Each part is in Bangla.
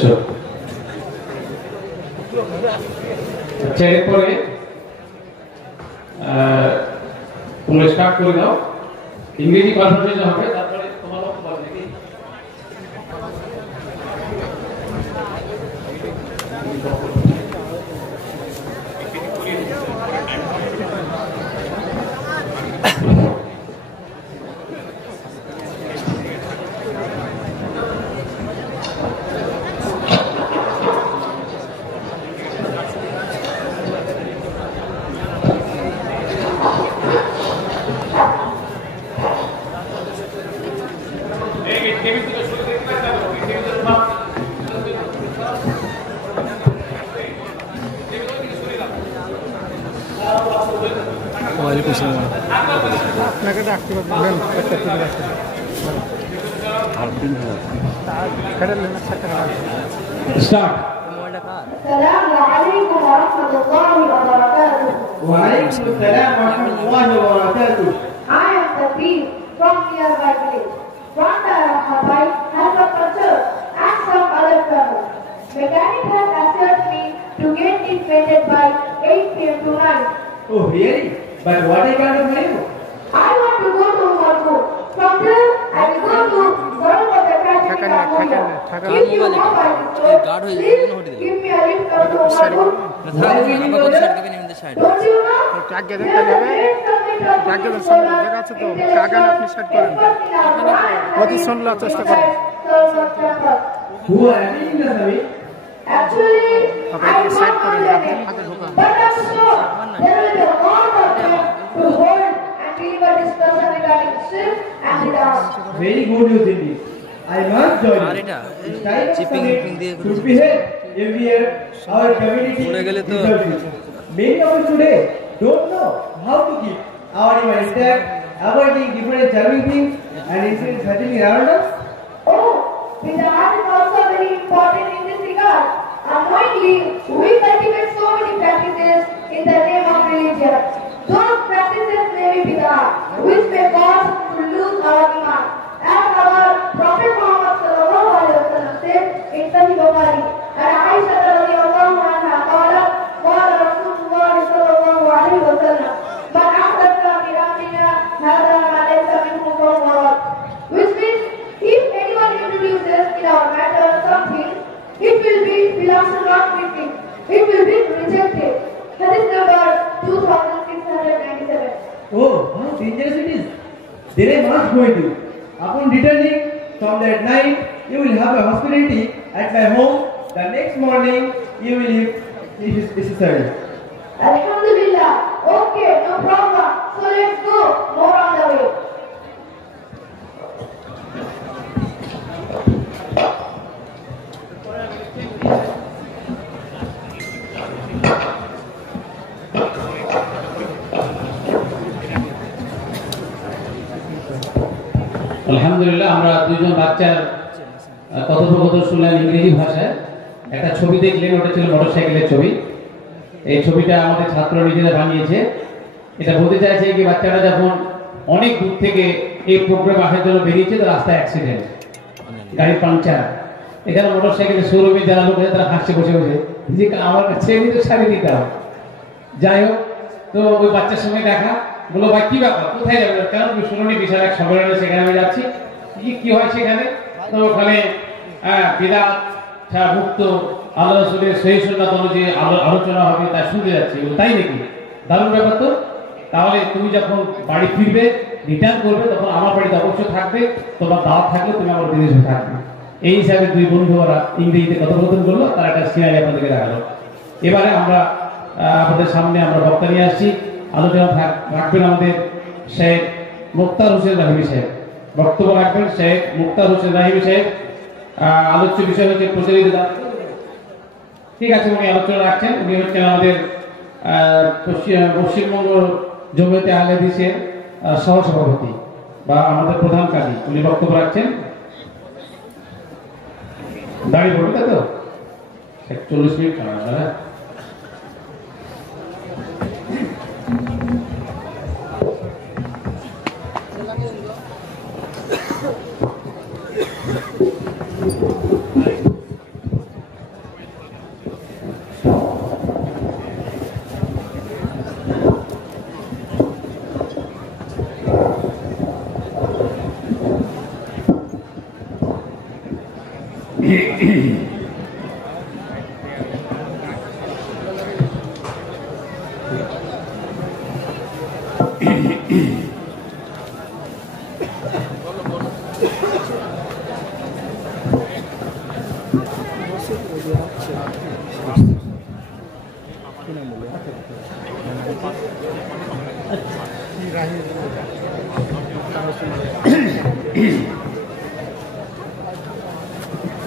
এসো আচ্ছা এরপরে তোমরা স্টার্ট করে দাও ইংরেজি পারফরমেন্স হবে তারপরে তোমার বক্তব্য নাকি আপনাকে ডাকতে পারবেন start السلام عليكم ورحمة الله وبركاته. وعليكم السلام ورحمة الله وبركاته. I am Sabir from nearby village. From the Habai has a culture and some other trouble. Mechanic has assured me to get it painted by 8 p.m. tonight. Oh really? But what I got to do? I want to go to Morocco. From there, I will go to Morocco the traffic. If you know by the road, please give me a lift up to Morocco. Don't you know? Who are you in the Sabi? Actually, I don't know but I'm sure there will be a lot of time to hold and deliver discussion regarding shift and the dance. Very good news indeed. I must join you. This type of summit should be held every year. Our community deserves it. Many of us today don't know how to keep our environment intact, avoiding different jamming things and incidents happening around us. Oh, Vidhan is also very important in this regard. Unknowingly, we cultivate so many practices in the name of religion. Those practices may be Vidhan, which may cause to lose our iman. As our Prophet Muhammad sallallahu alaihi wasallam said in Sahih Bukhari, and Aisha radhiyallahu anha qala, qala Rasulullah sallallahu alaihi wasallam, man ahdatha fi amrina hadha ma laysa minhu fahuwa rad. Which means, if anyone introduces in our matter something, it will be belongs to not fitting. It will be rejected. Hadith number 2697. Oh, how dangerous it is. Then I must go with you. Upon returning from that night, you will have a hospitality at my home. The next morning, you will leave if it is necessary. Alhamdulillah. Okay, no problem. So let's go. More on the way. আলহামদুলিল্লাহ আমরা দুইজন বাচ্চার কথোপকথন শুনলেন ইংরেজি ভাষায় একটা ছবি দেখলেন ওটা ছিল মোটরসাইকেলের ছবি এই ছবিটা আমাদের ছাত্র নিজেরা বানিয়েছে এটা বলতে চাইছে কি বাচ্চারা যখন অনেক দূর থেকে এই প্রোগ্রাম আসার জন্য বেরিয়েছে তো রাস্তায় অ্যাক্সিডেন্ট গাড়ি পাংচার এখানে মোটরসাইকেলের শোরুমে যারা লোক আছে তারা হাসছে বসে বসে যে আমার কাছে এমনি তো শাড়ি দিতে হবে যাই হোক তো ওই বাচ্চার সঙ্গে দেখা বলো ভাই কি ব্যাপার কোথায় যাবে কেন শুনুনি বিশাল এক সম্মেলনে সেখানে আমি যাচ্ছি কি হয় সেখানে তো ওখানে বিরাট মুক্ত আল্লাহ রাসূলের সহিহ সুন্নাত অনুযায়ী আলোচনা হবে তা শুনতে যাচ্ছি তাই নাকি দারুণ ব্যাপার তো তাহলে তুমি যখন বাড়ি ফিরবে রিটার্ন করবে তখন আমার বাড়িতে অবশ্যই থাকবে তোমার দাওয়াত থাকলে তুমি আমার বিদেশে থাকবে এই হিসাবে দুই বন্ধু ওরা ইংরেজিতে কথোপকথন করলো তার একটা সিনারি আপনাদেরকে দেখালো এবারে আমরা আপনাদের সামনে আমরা বক্তা নিয়ে আসছি আলোচনা রাখবেন আমাদের শেখ মুক্তার হোসেন রাহিমি সাহেব বক্তব্য রাখবেন শেখ মুক্তার হোসেন রাহিমি সাহেব আলোচ্য বিষয় হচ্ছে প্রচারিত ঠিক আছে উনি আলোচনা রাখছেন উনি হচ্ছেন আমাদের পশ্চিমবঙ্গ জমিয়তে আহলে হাদিসের সহসভাপতি বা আমাদের প্রধান কাজী উনি বক্তব্য রাখছেন দাঁড়িয়ে পড়বে তাই তো 40 মিনিট দাদা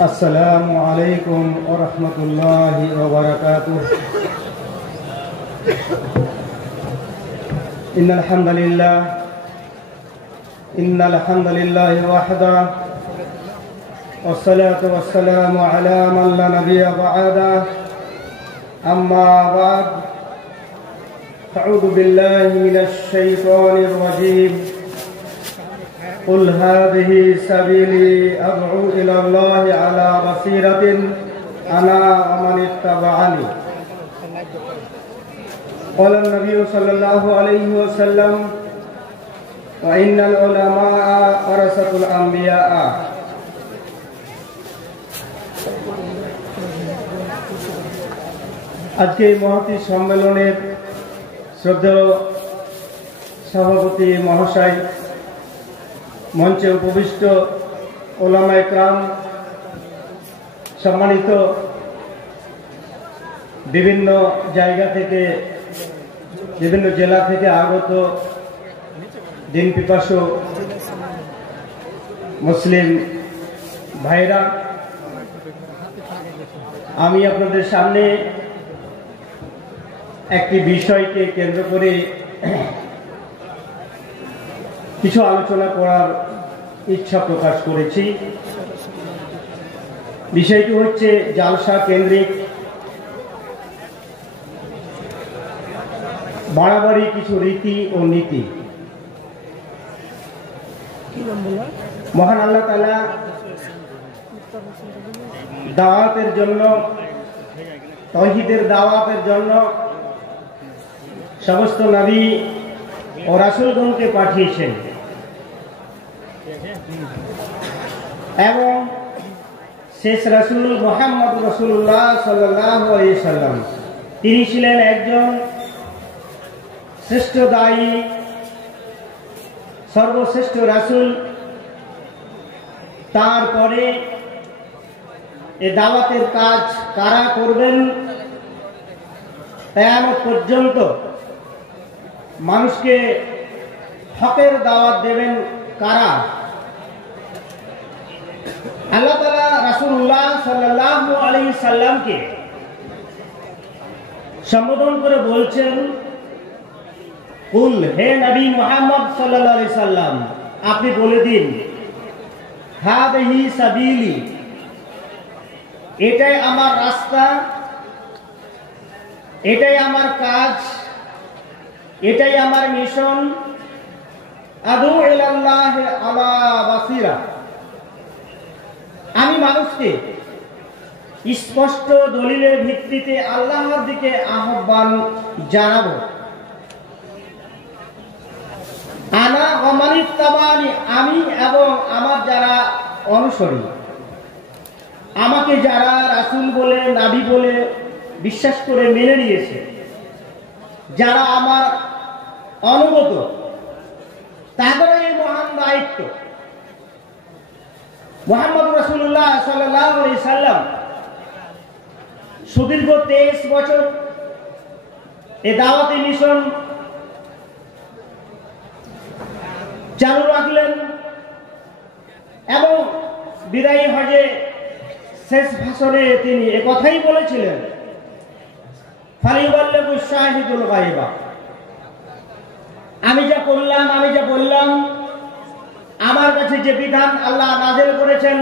अस्सलामु अलैकुम व रहमतुल्लाहि व बरकातुह। इन्नल हम्दुलिल्लाहि वहदा वस्सलातु वस्सलामु अला मन ला नबिय्य बअदा। अम्मा बाद अऊज़ु बिल्लाहि मिनश शैतानिर रजीम। कुल हादिही सबीली अदउ इलल्लाहि अला बसीरतिन अना व मन इत्तबअनी। क़ाल नबी सल्लल्लाहु अलैहि वसल्लम व इन्नल उलमाआ वरसतुल अंबिया। আজকে এই মহতী সম্মেলনের শ্রদ্ধেয় সভাপতি মহাশয়, মঞ্চে উপবিষ্ট ওলামা ইকরাম, সম্মানিত বিভিন্ন জায়গা থেকে, বিভিন্ন জেলা থেকে আগত দিন পিপাসু মুসলিম ভাইরা, আমি আপনাদের সামনে একটি বিষয়কে কেন্দ্র করে কিছু আলোচনা করার ইচ্ছা প্রকাশ করেছি। বিষয়টি হচ্ছে জালসা কেন্দ্রিক বাড়াবাড়ি কিছু রীতি ও নীতি। মহান আল্লাহ তাআলা দাওয়াতের জন্য, তাওহীদের দাওয়াতের জন্য সমস্ত নবী ও রাসূলগণকে পাঠিয়েছেন এবং শেষ রাসূল মুহাম্মদ রাসূলুল্লাহ সাল্লাল্লাহু আলাইহি সাল্লাম, তিনি ছিলেন একজন শ্রেষ্ঠ দায়ী, সর্বশ্রেষ্ঠ রাসূল। তারপরে এই দাওয়াতের কাজ কারা করবেন, কিয়ামত পর্যন্ত মানুষকে হকের দাওয়াত দেবেন কারা? আল্লাহ তাআলা রাসূলুল্লাহ সাল্লাল্লাহু আলাইহি সাল্লামকে সম্বোধন করে বলছেন, কুল, হে নবী মুহাম্মদ সাল্লাল্লাহু আলাইহি সাল্লাম, আপনি বলে দিন, হাদিহি সাবিলি, এটাই আমার রাস্তা, এটাই আমার কাজ, এটাই আমার মিশন। আদু ইলাল্লাহি আলা বাসিরা, আমি মানুষকে স্পষ্ট দলিলের ভিত্তিতে আল্লাহর দিকে আহ্বান জানাবো। আনা ওয়া মান ইত্তাবানি, আমি এবং আমার যারা অনুসরী, আমাকে যারা রাসূল বলে, নবী বলে বিশ্বাস করে মেনে নিয়েছে, যারা আমার অনুগত, তাদের এই মহান দায়িত্ব। মুহাম্মদ রাসূলুল্লাহ সাল্লাল্লাহু আলাইহি সাল্লাম সুদীর্ঘ 23 বছর এই দাওয়াতি মিশন চালু রাখলেন এবং বিদায়ী হজে শেষ ভাষণে তিনি একথাই বলেছিলেন, ফালিউবাল্লিগু শাহিদুল গায়বা, আমি যা করলাম, আমি যা বললাম, আমার কাছে যে বিধান আল্লাহ নাযিল করেছেন,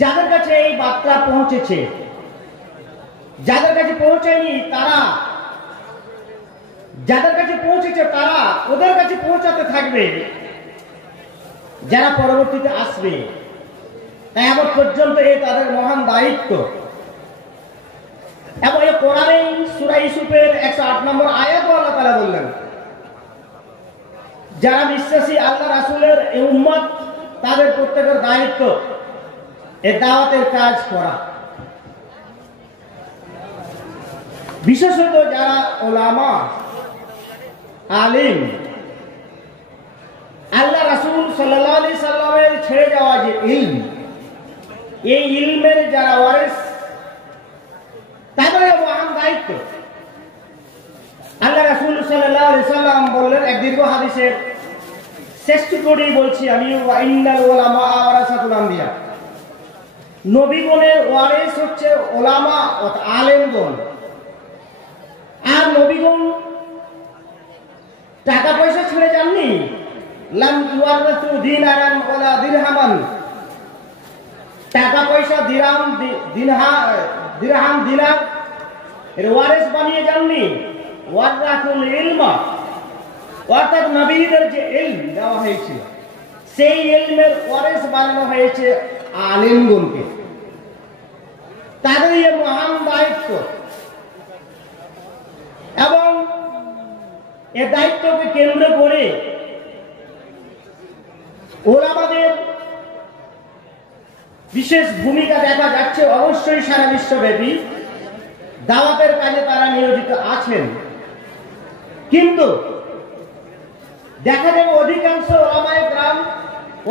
যাদের কাছে এই বার্তা পৌঁছেছে, যাদের কাছে পৌঁছায়নি তারা, যাদের কাছে পৌঁছেছে তারা ওদের কাছে পৌঁছাতে থাকবে, যারা পরবর্তীতে আসবে, কিয়ামত পর্যন্ত এই তাদের মহান দায়িত্ব। এবং এই কোরআনে সূরা ইউসুফের 108 নম্বর আয়াতে আল্লাহ তাআলা বললেন, যারা বিশ্বাসী আল্লাহ রাসূলের এই উম্মত, তাদের প্রত্যেকের দায়িত্ব এ দাওয়াতের কাজ করা। বিশেষত যারা ওলামা আলিম, আল্লাহ রাসূল সাল্লাল্লাহু আলাইহি সাল্লামের ছেড়ে যাওয়া যে ইলম, এই ইলমের যারা ওয়ারিস তাদের মহান দায়িত্ব। আল্লাহ রাসূল সাল্লাল্লাহু আলাইহি সাল্লাম বললেন এক দীর্ঘ হাদিসের শেষ টুকরোটি বলছি আমি, ওয়া ইন্নাল উলামা ওয়ারাসাতুল আম্বিয়া, নবীগণের ওয়ারিস হচ্ছে ওলামা অর্থাৎ আলেমগণ। আর নবীগণ টাকা পয়সা ছেড়ে যাননি, লাম ইওয়ারাসু দিনারান ওয়ালা দিরহামান, টাকা পয়সা দিরহাম দিনার এর ওয়ারিস বানিয়ে যাননি। ওয়ারাসুল ইলমা, অর্থাৎ নবীদের যে ইলম দেওয়া হয়েছে সেই ইলমের ওয়ারিস বানানো হয়েছে আলেমগণকে। তাদের এই মহান দায়িত্ব এবং এ দায়িত্বকে কেন্দ্র করে ওলামাদের বিশেষ ভূমিকা দেখা যাচ্ছে। অবশ্যই সারা বিশ্বব্যাপী দাওয়াতের কাজে তারা নিয়োজিত আছেন, কিন্তু দেখা যাবে অধিকাংশ ওলামায়ে কেরাম,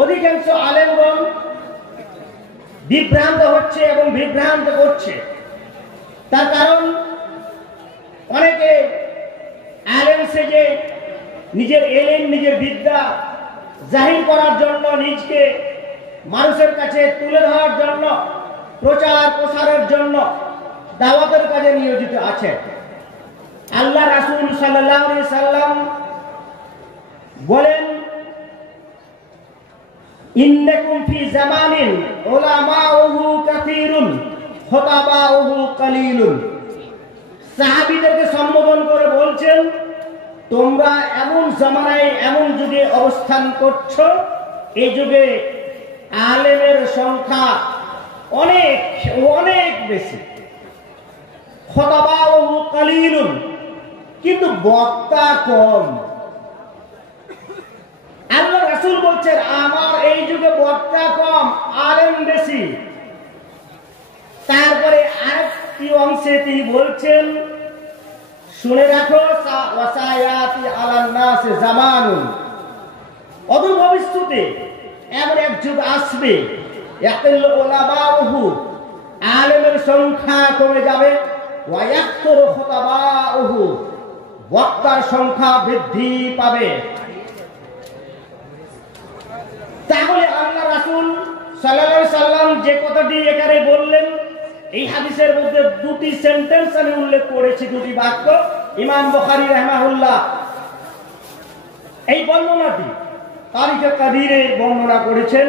অধিকাংশ আলেমগণ বিভ্রান্ত হচ্ছে এবং বিভ্রান্ত করছে। তার কারণ অনেকে আলেম সেজে নিজের এলেম, নিজের বিদ্যা জাহির করার জন্য, নিজকে মানুষের কাছে তুলে ধরার জন্য, প্রচার প্রসারের জন্য দাওয়াতের কাজে নিয়োজিত আছে। আল্লাহ রাসূল সাল্লাল্লাহু আলাইহি সাল্লাম বলেন, ইন্নাকুম ফি জামানিন উলামাউহু কাসীরুন খুতাবাউহু কালীলুন। সাহাবীদেরকে সম্বোধন করে বলছেন, তোমরা এমন জামানায়, এমন যুগে অবস্থান করছো, এই যুগে আলেমের সংখ্যা অনেক অনেক বেশি, খুতাবাউহু কালীলুন, কিন্তু বক্তা কম। আল্লাহ রাসূল বলছেন, আমার এই যুগে বক্তা কম, আলেম বেশি। তারপরে আরেকটি অংশে তিনি বলছেন, শুনে রাখো, ওয়াসায়াতি আলান নাস জামানুন, অদূর ভবিষ্যতে এমন এক যুগ আসবে, ইয়াকিল উলামাউহু, আলেমের সংখ্যা কমে যাবে, ওয়া ইয়াকতুরু খুতাবাউহু, বক্তার সংখ্যা বৃদ্ধি পাবে। তাহলে আল্লাহ রাসূল সাল্লাল্লাহু আলাইহি সাল্লাম যে কথাটি এখানে বললেন, এই হাদিসের মধ্যে দুটি সেন্টেন্স আমি উল্লেখ করেছি, দুটি বাক্য। ইমাম বুখারী রাহিমাহুল্লাহ এই বর্ণনাটি তারিখে কাদিরে বর্ণনা করেছেন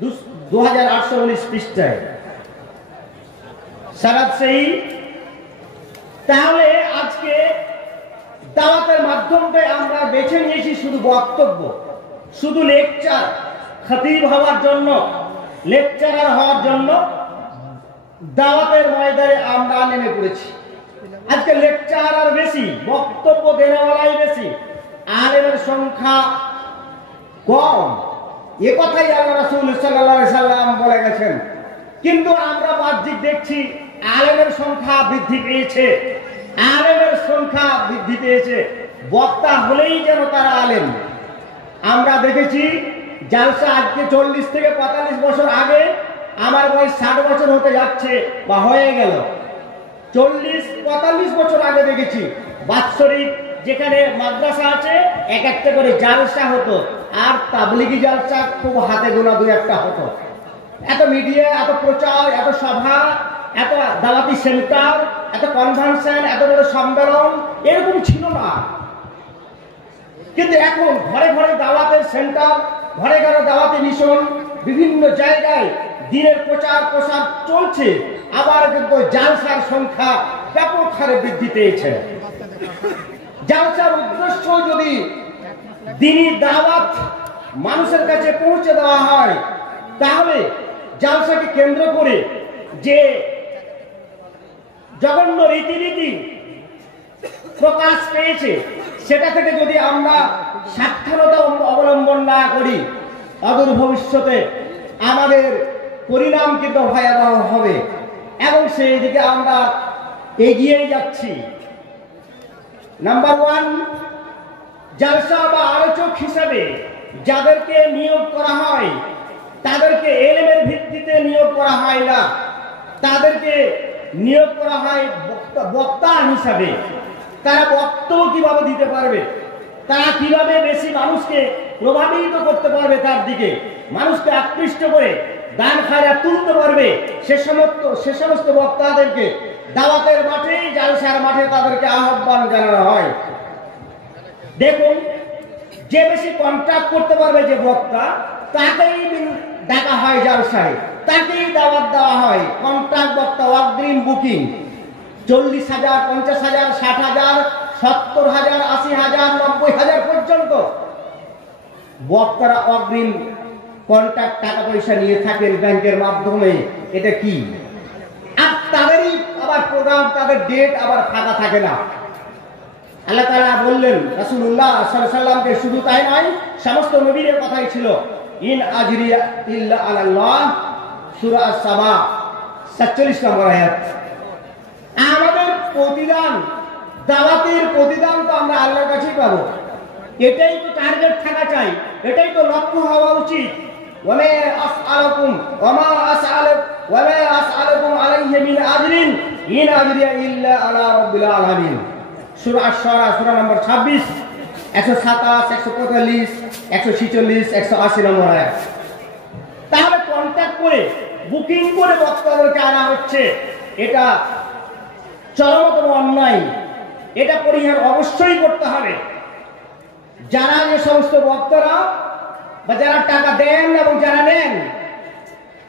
2819 পৃষ্ঠায় সারাত সেই। তাহলে আজকে দাওয়াতের মাধ্যমে আমরা বেছে নিয়েছি শুধু বক্তব্য, শুধু লেকচার, খতিব হওয়ার জন্য, লেকচারার হওয়ার জন্য দাওয়াতের ময়দানে আমরা নেমে পড়েছি। আজকে লেকচারার বেশি, বক্তব্য দেওয়ালাই বেশি, আলেমের সংখ্যা কম। এ কথাই আল্লাহ রাসূল সাল্লাল্লাহু আলাইহি সাল্লাম বলে গেছেন। কিন্তু আমরা বাহ্যিক দেখছি আলেমের সংখ্যা বৃদ্ধি পেয়েছে, আলেমের সংখ্যা বৃদ্ধি পেয়েছে, বক্তা হলেই যেন তারা আলেম। আমরা দেখেছি জালসা আজকে 40 থেকে 45 বছর আগে, আমার বয়স 60 বছর হতে যাচ্ছে বা হয়ে গেল, 40-45 বছর আগে দেখেছি বাৎসরিক যেখানে মাদ্রাসা আছে এক একটা করে জালসা হতো, আর তাবলিগি জালসা খুব হাতে গোনা দুই একটা হতো। এত মিডিয়া, এত প্রচার, এত সভা, এত দাওয়াতি সেন্টার, এত কনভেনশন, এত বড় সম্মেলন এরকম ছিল না। কিন্তু এখন ঘরে ঘরে দাওয়াতের সেন্টার, ঘরে ঘরে দাওয়াতি মিশন, বিভিন্ন জায়গায় দিনের প্রচার প্রসার চলছে। আবার কিন্তু জালসার সংখ্যা ব্যাপক হারে বৃদ্ধি পেয়েছে। জালসার উদ্দেশ্য যদি দ্বীনি দাওয়াত মানুষের কাছে পৌঁছে দেওয়া হয়, তাহলে জালসাকে কেন্দ্র করে যে জঘন্য রীতিনীতি প্রকাশ পেয়েছে, সেটা থেকে যদি আমরা সাবধানতা অবলম্বন না করি, অদূর ভবিষ্যতে আমাদের পরিণাম কিন্তু ভয়াবহ হবে এবং সেই দিকে আমরা এগিয়ে যাচ্ছি। নাম্বার 1, জালসা বা আলোচক হিসাবে যাদেরকে নিয়োগ করা হয় তাদেরকে এলেমের ভিত্তিতে নিয়োগ করা হয় না, তাদেরকে নিয়োগ করা হয় বক্তা হিসাবে। তারা বক্তব্য কিভাবে দিতে পারবে, তারা কিভাবে বেশি মানুষকে প্রভাবিত করতে পারবে, তার দিকে মানুষকে আকৃষ্ট করে দান খায়রাত তুলতে পারবে, সে সমস্ত বক্তাদেরকে দাওয়াতের মাঠে, জালসার মাঠে তাদেরকে আহ্বান জানানো হয়। দেখুন, যে বেশি কন্ট্যাক্ট করতে পারবে যে বক্তা, তাকেই ডাকা হয় জালসায়, তাকেই দাওয়াত দেওয়া হয়। কন্ট্রাক্ট বক্তা, অগ্রিম বুকিং 40,000, 50,000, 60,000, 70,000, 80,000, 90,000 পর্যন্ত বক্তারা অগ্রিম কন্ট্রাক্ট টাকা পয়সা নিয়ে থাকেন ব্যাংকের মাধ্যমে। এটা কি? আর তাদেরই আবার প্রোগ্রাম, তাদের ডেট আবার ফাঁকা থাকে না। আল্লাহ তাআলা বললেন রাসূলুল্লাহ সাল্লাল্লাহু আলাইহি ওয়াসাল্লামকে, শুধু তাই নয়, সমস্ত নবীদের কথাই ছিল, ইন আজরিয়া ইল্লা আলাল্লাহ, সূরা আস-সাবা 47 নম্বর আয়াত। আমাদের প্রতিদান, দাওয়াতের প্রতিদান তো আমরা আল্লাহর কাছেই পাবো। এটাই তো টার্গেট থাকা চাই, এটাই তো লক্ষ্য হওয়া উচিত। ওয়ামা আসআলুকুম আলাইহি মিন আজরিন ইন আজরিয়া ইল্লা আলা রাব্বিল আলামিন, সূরা আশ-শুআরা সূরা নম্বর 26, 127, 145, 146, 180 নম্বর আয়াত। তাহলে কন্ট্যাক্ট করে, বুকিং করে বক্তাদেরকে আনা হচ্ছে, এটা চরমতম অন্যায়। এটা পরিহার অবশ্যই করতে হবে। যারা যে সমস্ত বক্তারা বা যারা টাকা দেন এবং যারা নেন,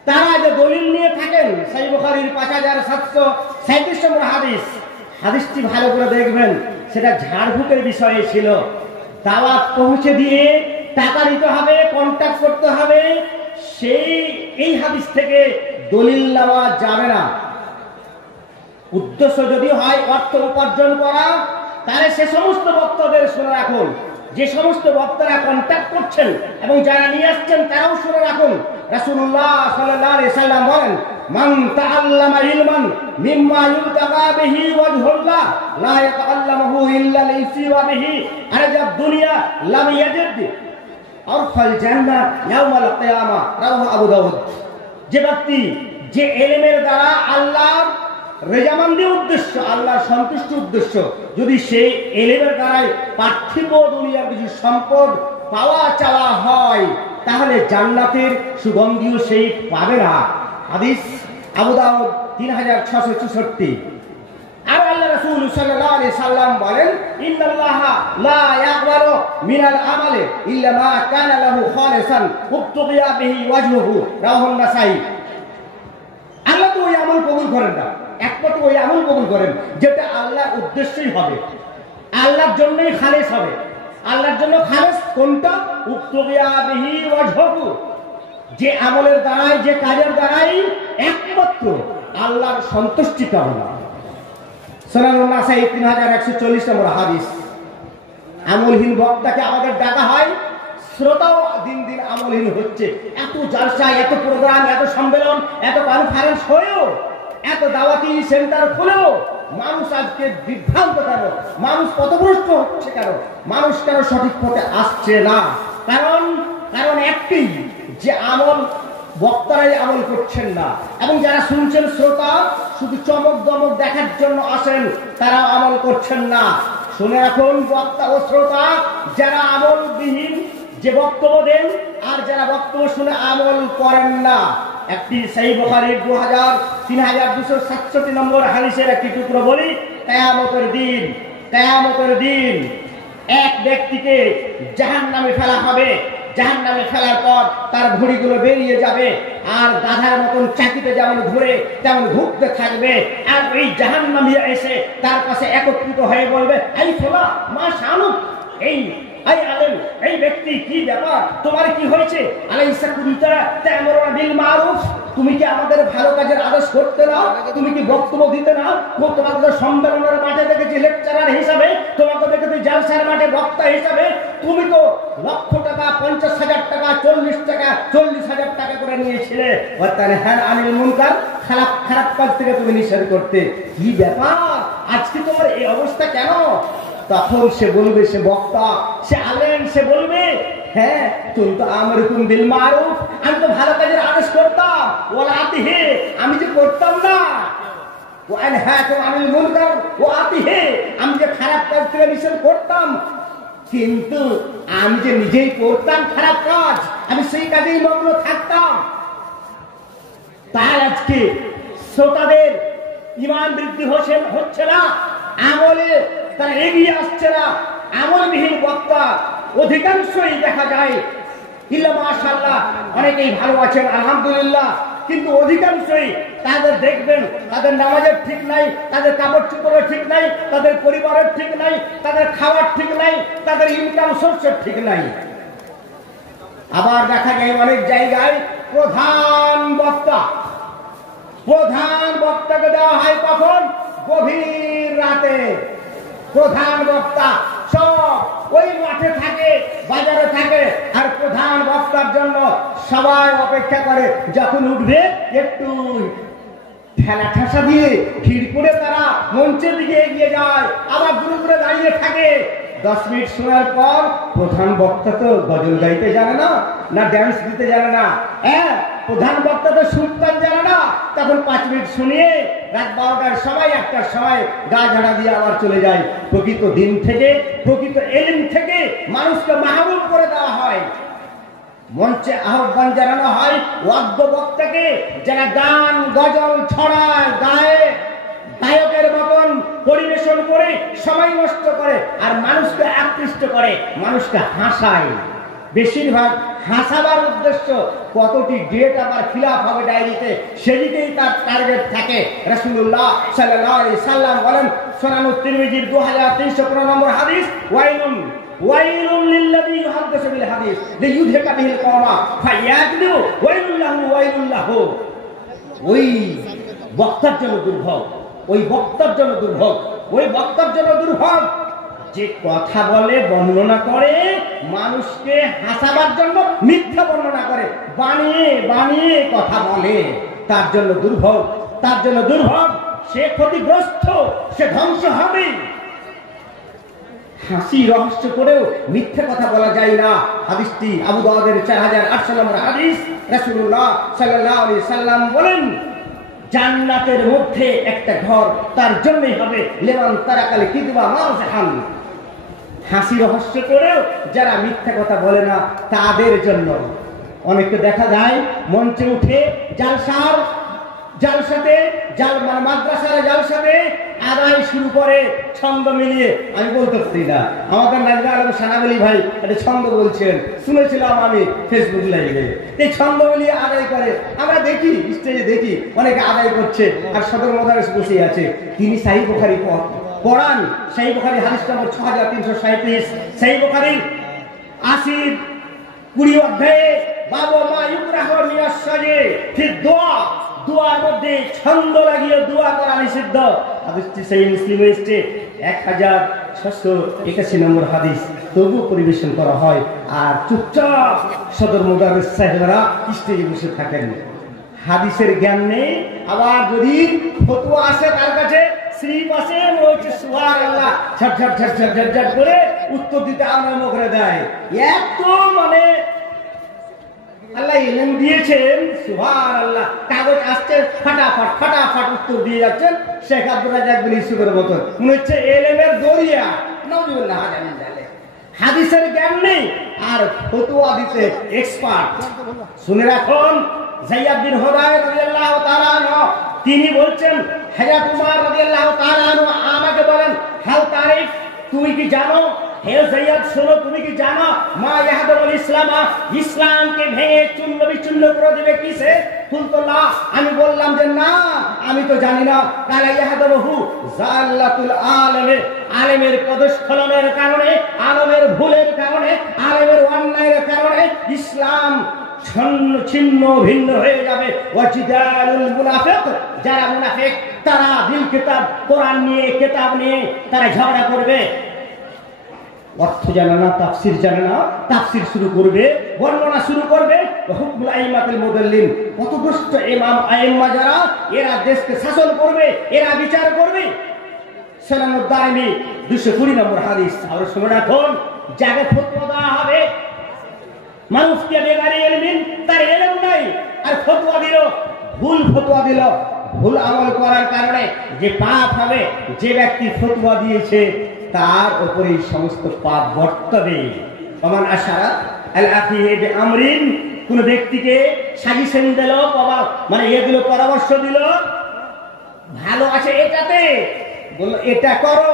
তারা যে দলিল নিয়ে থাকেন, সহিহ বুখারীর 5737 নম্বর হাদিস, হাদিসটি ভালো করে দেখবেন, সেটা ঝাড়ফুঁকের বিষয়ে ছিল। দাওয়াত পৌঁছে দিয়ে টাকা দিতে হবে, কন্ট্যাক্ট করতে হবে, এই হাদিস থেকে দলিল নেওয়া যাবে না। উদ্দেশ্য যদি হয় অর্থ উপার্জন করা, তাহলে সে সমস্ত বক্তাদের শুনে রাখুন। যে সমস্ত বক্তারা কন্ট্যাক্ট করছেন এবং যারা নিয়ে আসছেন, তারাও শুনে রাখুন। রাসূলুল্লাহ সাল্লাল্লাহু আলাইহি সাল্লাম বলেন, মান তাআল্লামা ইলমান মিম্মা ইউতাকা বিহি ওয়াজহুল্লাহ লা ইয়াতাআল্লামুহু ইল্লা লিয়ুসিবা বিহি আরজাদ দুনিয়া লাম ইয়াজিদ আরফাল জান্নাহ ইয়াউমাল কিয়ামা, রাওয়াহু আবু দাউদ। যে ব্যক্তি যে ইলমের দ্বারা আল্লাহর রেজামন্দি উদ্দেশ্য, আল্লাহর সন্তুষ্ট উদ্দেশ্য, যদি সেই ইলমের দ্বারাই পার্থিব দুনিয়ার কিছু সম্পদ পাওয়া চাওয়া হয়, তাহলে জান্নাতের সুগন্ধিও সেই পাবে না। হাদিস আবু দাউদ 3664। আর আল্লাহ রাসূল সাল্লাল্লাহু আলাইহি সাল্লাম বলেন, ইন্নাল্লাহা লা ইয়াকবালু মিনাল আমালি ইল্লা মা কানা লাহু খালিসান উবতুগিয়া বিহি ওয়াজহুহু, রাওয়াহুন নাসাই। আল্লাহ তো ওই আমল কবুল করেন না, একমাত্র ওই আমল কবুল করেন যেটা আল্লাহর উদ্দেশ্যই হবে, আল্লাহর জন্যই খালেস হবে। আল্লাহর জন্য খালেস কোনটা? উবতুগিয়া বিহি ওয়াজহুহু, যে আমলের দ্বারাই, যে কাজের দ্বারাই একমাত্র আল্লাহর সন্তুষ্টি কামনা। সুনানুন নাসাই 3140 নম্বর হাদিস। আমলহীন বক্তাকে আমাদের ডাকা হয়, শ্রোতাও দিন দিন আমলহীন হচ্ছে। এত জালসা, এত প্রোগ্রাম, এত সম্মেলন, এত কনফারেন্স হয়েও, এত দাওয়াতি সেন্টার খুলেও মানুষ আজকে বিভ্রান্ত কেন? মানুষ পথভ্রষ্ট হচ্ছে কেন? মানুষ কেন সঠিক পথে আসছে না? কারণ একটি, যে আমল বক্তারাই আমল করছেন না, এবং যারা শুনছেন শ্রোতা শুধু চমক দমক দেখার জন্য আসেন, তারা আমল করছেন না। শুনে রাখুন বক্তা ও শ্রোতা, যারা আমলবিহীন যে বক্তব্য দেন আর যারা বক্তব্য শুনে আমল করেন না, একটি সহিহ বুখারীর 3267 নম্বর হাদিসের একটি টুকরো বলি। কিয়ামতের দিন এক ব্যক্তিকে জাহান্নামে ফেলা হবে। জাহান্নামে ফেলার পর তার ঘুড়িগুলো বেরিয়ে যাবে, আর গাধার মতন চাকিতে যেমন ঘুরে তেমন ঘুরতে থাকবে। আর এই জাহান্নামী এসে তার কাছে একত্রিত হয়ে বলবে, এই ফলা মা শানুক, এই আলেম, এই ব্যক্তি, কি ব্যাপার, তোমার কি হয়েছে? আলাইসা কুনতা তা'মুরুনা বিল মারুফ, তুমি কি আমাদের ভালো কাজের আদেশ করতে না? তুমি কি বক্তব্য দিতে না? তোমাদের সম্মেলনের মাঠে দেখেছি লেকচারার হিসাবে, তোমাকে দেখেছি জালসা মাদ্রাসার মাঠে বক্তা হিসাবে তুমি তো লক্ষ টাকা, 50,000 টাকা, 40,000 টাকা করে নিয়েছিলে হ্যাঁ আনিল মুনকার, খারাপ খারাপ কাজ থেকে তুমি নিষেধ করতে। কি ব্যাপার, আজকে তোমার এই অবস্থা কেন? তখন সে বলবে, সে বক্তা, সে আলেম, সে বলবে হ্যাঁ তুমি তো আমরুকুম বিল মারুফ, আমি তো ভালো কাজের আদেশ করতাম, ওয়ালা আতিহি আমি যে করতাম না, আমি যে খারাপ কাজ থেকে নিষেধ করতাম, কিন্তু আমি যে নিজেই করতাম খারাপ কাজ, আমি সেই কাজেই মগ্ন থাকতাম। তাই আজকে শ্রোতাদের ঈমান বৃদ্ধি হচ্ছে না, আমলে তারা এগিয়ে আসছে না। আমলবিহীন বক্তা অধিকাংশই দেখা যায়, ইল্লা মাশাআল্লাহ অনেকেই ভালো আছেন আলহামদুলিল্লাহ, কিন্তু অধিকাংশই তাদের দেখবেন তাদের নামাজের ঠিক নাই, তাদের কাপড় চোপড়ের ঠিক নাই, তাদের পরিবারের ঠিক নাই, তাদের খাওয়ার ঠিক নাই, তাদের ইনকাম সোর্সের ঠিক নাই। আবার দেখা যায় অনেক জায়গায় প্রধান বক্তাকে দেওয়া হয় কখন? গভীর রাতে। প্রধান বক্তা সব ওই মাঠে থাকে, বাজারে থাকে, আর প্রধান বক্তার জন্য সবাই অপেক্ষা করে যখন উঠবে একটু ঠেলা ঠাসা দিয়ে ভিড় করে তারা মঞ্চের দিকে এগিয়ে যায়, আবার দূরে দূরে দাঁড়িয়ে থাকে। 10 মিনিট শোনার পর প্রধান বক্তা তো গজল গাইতে জানে না, না ড্যান্স দিতে জানে না, হ্যাঁ প্রধান বক্তা তো সুরতান জানে না, তখন 5 মিনিট শুনিয়ে রাত 12টার সময় 1টার সময় গা ঝাড়া দিয়ে আবার চলে যায়। প্রকৃত দিন থেকে, প্রকৃত এলিম থেকে মানুষকে মাহরুম করে দেওয়া হয়। মঞ্চে আহ্বান জানানো হয় ওয়াজ্ঞ বক্তাকে, যারা গান গজল ছড়ায়, গায়ে গায়কের মতন পরিবেশন করে সময় নষ্ট করে আর মানুষকে আকৃষ্ট করে, মানুষকে হাসায়। বেশিরভাগ হাসাবার উদ্দেশ্য, কতটি ডেট আবার খিলাফ হবে ডায়েরিতে, সেদিকেই তার টার্গেট থাকে। রাসূলুল্লাহ সাল্লাল্লাহু আলাইহি সাল্লাম বলেন, সুনানুত তিরমিজির 2315 নম্বর হাদিস, ওয়াইলুন লিল্লাযী ইউহাদ্দিসু বিল হাদিস লিইউযহিকা বিহিল কওমা ফায়াকদিবু ওয়াইলুন লাহু। ওই বক্তার জন্য দুর্ভোগ, ওই বক্তার জন্য দুর্ভোগ, ওই বক্তার জন্য দুর্ভোগ যে কথা বলে, বর্ণনা করে, মানুষকে হাসাবার জন্য মিথ্যা বর্ণনা করে, বানিয়ে বানিয়ে কথা বলে, তার জন্য দুর্ভোগ, তার জন্য দুর্ভোগ। সে ক্ষতিগ্রস্ত, সে ধ্বংস হবে। হাসি রহস্য করেও মিথ্যা কথা বলা যায় না। হাদিসটি আবু দাউদের 4800 নম্বর হাদিস। রাসূলুল্লাহ সাল্লাল্লাহু আলাইহি সাল্লাম বলেন, জান্নাতের মধ্যে একটা ঘর তার জন্যই হবে লিমান তারাকাল কিযবা মাযহান। হাসি রহস্য করেও যারা মিথ্যা কথা বলে না তাদের জন্য। অনেককে দেখা যায় মঞ্চে উঠে মাদ্রাসার জালসাতে আদায় শুরু করে ছন্দ মিলিয়ে। আমি বলতে পারি না, আমাদের নাজমা আলম সানাবলী ভাই একটা ছন্দ বলছেন, শুনেছিলাম আমি ফেসবুক লাইভে। এই ছন্দ মিলিয়ে আদায় করে, আমরা দেখি স্টেজে দেখি অনেকে আদায় করছে, আর সদর মোদারেস বসে আছে। তিনি সহিহ বুখারী পড়ান, সহিহ বুখারী হাদিস নম্বর 6337, সহিহ বুখারী 80-20 অধ্যায়ে বাবু মা ইউকরাহু মিনাস সাজে ফি দুআ, দুআর মধ্যে ছন্দ লাগিয়ে দোয়া করা নিষিদ্ধ। হাদিসটি সহিহ মুসলিমে এসেছে 1681 নম্বর হাদিস। তবু পরিবেশন করা হয়, আর চুপচাপ সদর মুদাররিস সাহেবরা স্টেজে বসে থাকেন। হাদিসের জ্ঞান নেই, আবার যদি ফতোয়া আসে তার কাছে, স্লিপ আসে, বলছে সুবহানাল্লাহ, ঝট ঝট ঝট ঝট ঝট ঝট করে উত্তর দিতে আরম্ভ করে দেয়। এত মানে আল্লাহ ইলম দিয়েছেন, সুবহানাল্লাহ, কাগজ আসছে ফাটাফাট ফাটাফাট উত্তর দিয়ে যাচ্ছেন। শেখ আব্দুর রাজ্জাক বিন ইউসুফের মতো মনে হচ্ছে ইলমের দরিয়া। নাউজুবিল্লাহ। হাদিসের জ্ঞান নেই আর ফতোয়া দিতে এক্সপার্ট। শুনে রাখুন, যায়েদ বিন হুদায়র রাদিয়াল্লাহু তাআলা আনহু তিনি বলছেন, হযরত উমর রাদিয়াল্লাহু তাআলা আনহু আমাকে বলেন, হাল তারিফ, তুমি কি জানো, হে যায়েদ শোনো, তুমি কি জানো মা ইয়াহদুল ইসলাম, ইসলামকে ভেঙে চূর্ণ বিচূর্ণ করে দেবে কিসে? কুলতুল্লাহ, আমি বললাম যে না, আমি তো জানি না। কালা ইয়াহদুহু জাল্লাতুল আলামে, আলেমের পদস্খলনের কারণে, আলেমের ভুলের কারণে, আলেমের অন্যায়ের কারণে ইসলাম ছিন্ন ভিন্ন হয়ে যাবে। ওয়াজিদালুল মুনাফিক, যারা মুনাফিক তারা দিল কিতাব কোরআন নিয়ে, কিতাব নিয়ে তারা ঝগড়া করবে। অর্থ জানে না, তাফসির জানে না, তাফসির শুরু করবে, বর্ণনা শুরু করবে। হুকমুল আইম্মাতুল মুদাল্লিন, পথভ্রষ্ট ইমাম আইম্মা যারা, এরা দেশকে শাসন করবে, এরা বিচার করবে। সুনানুদ দারিমি 220 নম্বর হাদিস। আর শুনে রাখুন, যাকে ফতোয়া দেওয়া হবে, মানুষকে বেগারে ইলমিন, তার ইলম নাই, আর ফতোয়া দিল, ভুল ফতোয়া দিল, ভুল আমল করার কারণে যে পাপ হবে, যে ব্যক্তি ফতোয়া দিয়েছে তার উপরে সমস্ত পাপ বর্তাবে। ওমান আশারা আল আখিহি বিআমরিন, কোন ব্যক্তিকে সাজেশন দিল, মানে এগুলো পরামর্শ দিল, ভালো আছে এটাতে, বলল এটা করো,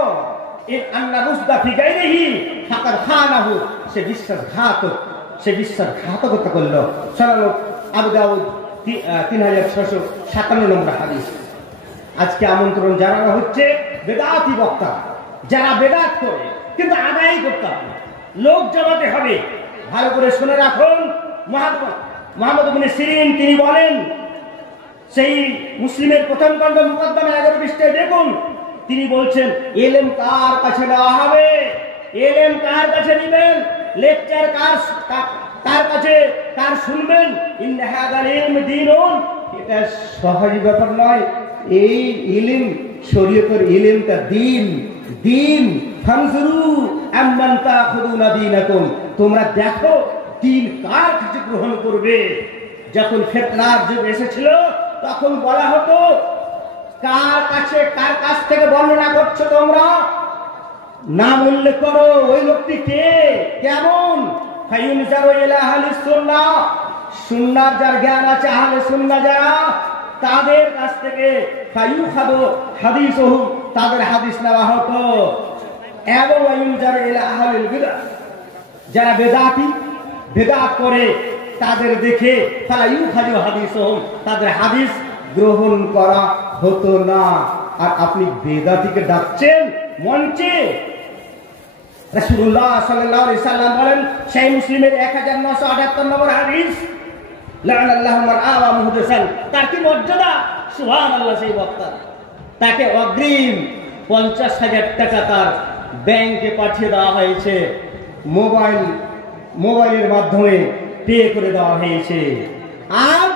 ইন আন্না রুশদা ফি গায়রিহি ফাকাদ খানাহু, সে বিশ্বাসঘাতক, সে বিশ্বাসঘাতকতা করলো। সুনান আবু দাউদ 3657 নম্বর হাদিস। আজকে আমন্ত্রণ জানানো হচ্ছে বেদাতি বক্তা, যারা বেদাত করে কিন্তু আদায় করতে হবে, লোক জমাতে হবে। ভালো করে শুনে রাখুন, মুহাম্মদ ইবনে সিরিন তিনি বলেন, সেই মুসলিমের প্রথম খণ্ড মুকদ্দমা 11 পৃষ্ঠায় দেখুন, তিনি বলছেন ইলম কার কাছে নেওয়া হবে, ইলম কার কাছে নেবেন, লেকচার কার কাছে কার শুনবেন। ইন্না হাযাল ইলম দীনুন, এটা সহজ ব্যাপার নয়। এই ইলম শরীয়তের ইলমটা দিন। ফানজুরু আম্মান তাখুদুনা দীনাকুম, তোমরা দেখো দিন কার কাছে গ্রহণ করবে। যখন ফিতনার যুগ এসেছিল তখন বলা হতো কার কাছ থেকে বর্ণনা করছো তোমরা, নাম উল্লেখ করো, ওই লোকটি কে, কেমন। ফায়ুনজারু ইলা আহলিস সুন্নাহ, সুন্নাহর যার জ্ঞান আছে, আহলে সুন্নাহ যারা, তাদের কাছ থেকে ফায়ুখাদু হাদিসুহু, তাদের হাদিস নেওয়া হতো। এবং ফায়ুনজারু ইলা আহলিল বিদআহ, যারা বেদাত করে তাদের দেখে ফায়ুখাদু হাদিসুহু, তাদের হাদিস গ্রহণ করা হতো না। আর আপনি বেদাতিকে ডাকছেন মঞ্চে। রাসূলুল্লাহ সাল্লাল্লাহু আলাইহি সাল্লাম বলেন, সেই মুসলিমের 1978 নম্বর হাদিস, লা'নাল্লাহু মান আওয়া মুহদাসান, তার কি মর্যাদা, সুবহানাল্লাহ। সেই বক্তা, তাকে অগ্রিম 50,000 টাকা তার ব্যাংকে পাঠিয়ে দেওয়া হয়েছে, মোবাইলের মাধ্যমে পে করে দেওয়া হয়েছে। আর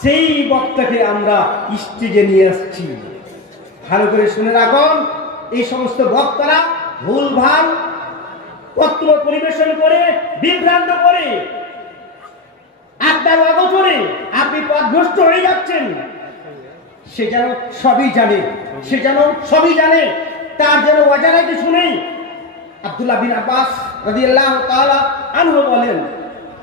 সেই বক্তাকে আমরা স্টেজে নিয়ে আসছি। ভালো করে শুনে রাখুন, এই সমস্ত বক্তারা ভুলভাল বক্তব্য পরিবেশন করে, বিভ্রান্ত করে, আপনার অগোচরে আপনি পথভ্রষ্ট হয়ে যাচ্ছেন। সে যেন সবই জানে, তার যেন অজানা কিছু নেই। আব্দুল্লাহ বিন আব্বাস রাদিয়াল্লাহু তাআলা আনহু বলেন,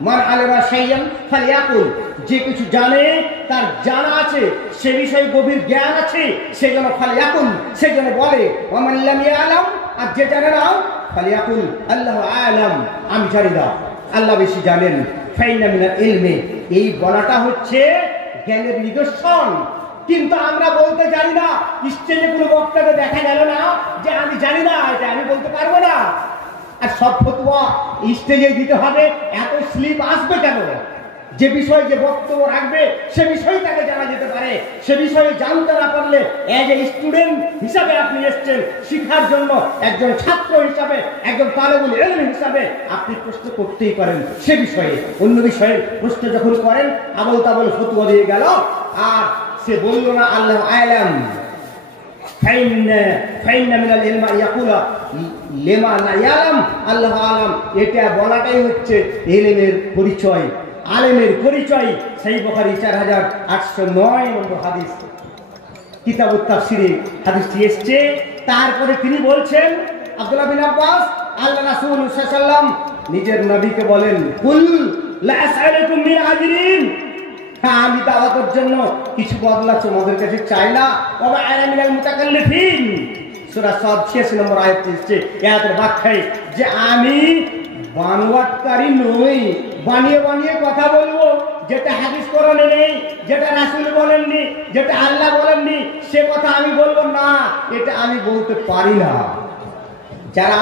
মান আলামা শাইয়ান ফালিয়াকুল, যে কিছু জানে, তার জানা আছে, সে বিষয়ে গভীর জ্ঞান আছে, সে যেন ফালিয়াকুল, সে যেন বলে। ওয়া মান লাম ইয়ালাম, আর যে জানে না, ফালিয়াকুল আল্লাহু আ'লাম, আমি জানি না, আল্লাহ বেশি জানেন। ফাইন্না মিনাল ইলমি, এই বলাটা হচ্ছে জ্ঞানের নিদর্শন। কিন্তু আমরা বলতে জানি না। স্টেজে কোনো বক্তাকে দেখা গেল না যে আমি জানি না, এটা আমি বলতে পারবো না। আর সব ফতোয়া স্টেজে দিতে হবে, এত স্লিপ আসবে কেন? যে বিষয়ে যে বক্তব্য রাখবে সে বিষয়ে তাকে জানা যেতে পারে। সে বিষয়ে জানতে না পারলে এজ এ স্টুডেন্ট হিসাবে আপনি এসেছেন শিক্ষার জন্য, একজন ছাত্র হিসাবে, একজন তালেবুল ইলম হিসাবে আপনি প্রশ্ন করতেই পারেন সে বিষয়ে। অন্য বিষয়ে প্রশ্ন যখন করেন আবল তাবল ফতোয়া দিয়ে গেল, আর সে বলল না আল্লাহ আ'লাম। ফাইন্না মিনাল ইলমি ইয়াকুলা লিমা লা ইয়ালাম আল্লাহু আ'লাম, এটা বলাটাই হচ্ছে ইলমের পরিচয়, আলেমের পরিচয়। সহিহ বুখারী 4809 নম্বর হাদিস, কিতাবুত তাফসিরে হাদিসটি এসেছে। তারপরে তিনি বলছেন, আব্দুল্লাহ বিন আব্বাস, আল্লাহ রাসূল সাল্লাল্লাহু আলাইহি ওয়াসাল্লাম নিজের নবীকে বলেন, কুল লা আসআলুকুম মিন আজরিন, আমি দাওয়াতের জন্য কিছু বদলা তোমাদের কাছে চাই না। ওয়া আনা মিনাল মুতাকাল্লিফিন, সূরা সাদ 86 নম্বর আয়াতে এসেছে। এর ব্যাখ্যায় যে আমি বানোয়াটকারী নই, বানিয়ে বানিয়ে কথা বলবো, যেটা হাদিস কোরআনে নেই, যেটা রাসূল বলেননি, যেটা আল্লাহ বলেননি, সে কথা আমি বলবো না, এটা আমি বলতে পারি না। যারা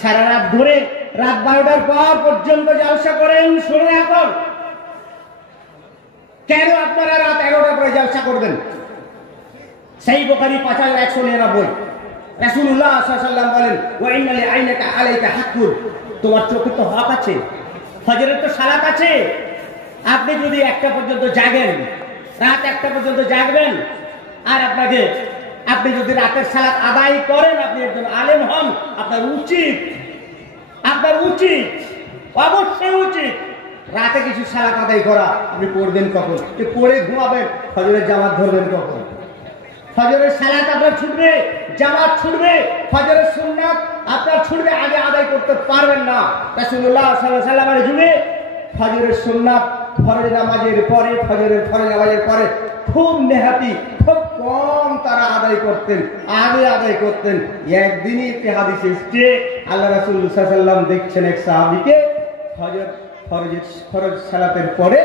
সারা রাত ধরে রাত 12টার পর পর্যন্ত জলসা করেন, শুনে এখন কেন আপনারা রাত 11টার পরে জলসা করবেন? সহিহ বুখারী 5199, রাসূলুল্লাহ সাল্লাল্লাহু আলাইহি ওয়াসাল্লাম বলেন ওয়া ইন্না লিআইনাকা আলাইকা হাক্কুন, তোমার চোখে তো হক আছে, ফজরের তো সালাত আছে। আপনি যদি 1টা পর্যন্ত জাগেন, রাত 1টা পর্যন্ত জাগবেন, আর আপনি যদি রাতের সালাত আদায় করেন, আপনি একজন আলেম হন, আপনার উচিত অবশ্যই উচিত রাতে কিছু সালাত আদায় করা। আপনি পড়বেন কখন? পড়ে ঘুমাবেন, ফজরের জামাত ধরবেন কখন? ফজরের সালাত আপনার ছুটবে, জামাত ছুটবে, ফজরের সুন্নাত আপনার ছুটবে, আগে আদায় করতে পারবেন না। রাসূলুল্লাহ সাল্লাল্লাহু আলাইহি ওয়াসাল্লামের যুগে ফজরের সুন্নাত ফরজ নামাজের পরে, ফজরের ফরজ নামাজের পরে খুব নেহাতি, খুব কম তারা আদায় করতেন, আগে আদায় করতেন। একদিনই একটি হাদিস এসেছে, আল্লাহ রাসূল সাল্লাল্লাহু আলাইহি ওয়াসাল্লাম দেখছেন এক সাহাবীকে ফরজ সালাতের পরে